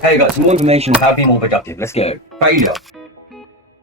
Hey guys, some more information on how to be more productive. Let's go. Failure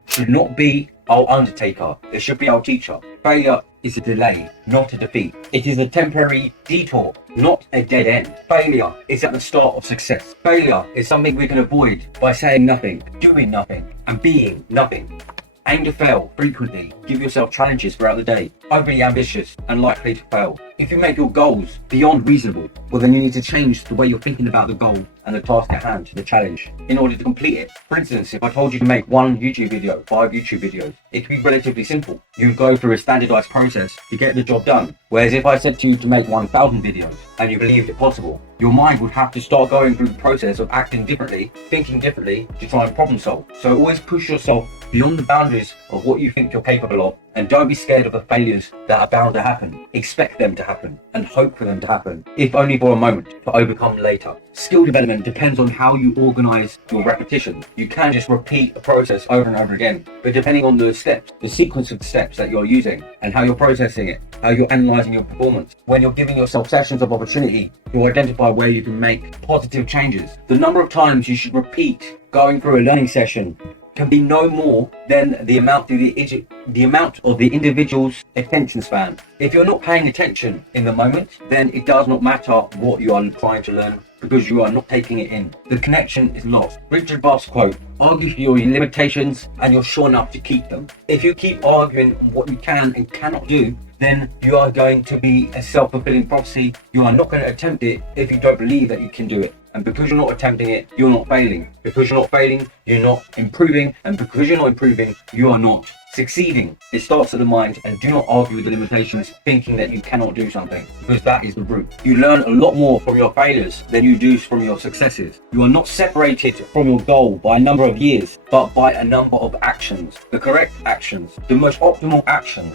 should not be our undertaker. It should be our teacher. Failure is a delay, not a defeat. It is a temporary detour, not a dead end. Failure is at the start of success. Failure is something we can avoid by saying nothing, doing nothing, and being nothing. Aim to fail frequently. Give yourself challenges throughout the day. Overly ambitious and likely to fail. If you make your goals beyond reasonable, well then you need to change the way you're thinking about the goal and the task at hand, the challenge, in order to complete it. For instance, if I told you to make one YouTube video, 5 YouTube videos, it could be relatively simple. You go through a standardized process to get the job done. Whereas if I said to you to make 1,000 videos and you believed it possible, your mind would have to start going through the process of acting differently, thinking differently to try and problem solve. So always push yourself beyond the boundaries of what you think you're capable of, and don't be scared of the failures that are bound to happen. Expect them to happen and hope for them to happen, if only for a moment, to overcome later. Skill development depends on how you organize your repetition. You can just repeat a process over and over again, but depending on the steps, the sequence of steps that you're using and how you're processing it, how you're analyzing your performance, when you're giving yourself sessions of opportunity to identify where you can make positive changes, the number of times you should repeat going through a learning session can be no more than the amount of the individual's attention span. If you're not paying attention in the moment, then it does not matter what you are trying to learn, because you are not taking it in. The connection is lost. Richard Buff's quote: argue for your limitations and you're sure enough to keep them. If you keep arguing on what you can and cannot do, then you are going to be a self-fulfilling prophecy. You are not going to attempt it if you don't believe that you can do it. And because you're not attempting it, you're not failing. Because you're not failing, you're not improving. And because you're not improving, you are not succeeding. It starts at the mind, and do not argue with the limitations thinking that you cannot do something, because that is the root. You learn a lot more from your failures than you do from your successes. You are not separated from your goal by a number of years, but by a number of actions. The correct actions, the most optimal actions.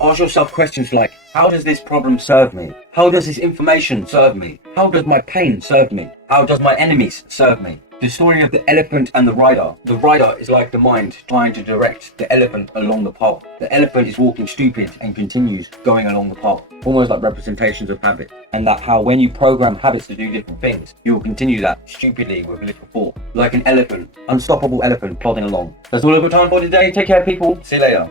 Ask yourself questions like, how does this problem serve me? How does this information serve me? How does my pain serve me? How does my enemies serve me? The story of the elephant and the rider. The rider is like the mind trying to direct the elephant along the path. The elephant is walking stupid and continues going along the path. Almost like representations of habit. And that how when you program habits to do different things, you will continue that stupidly with little thought. Like an elephant, unstoppable elephant plodding along. That's all I've got time for today. Take care, people. See you later.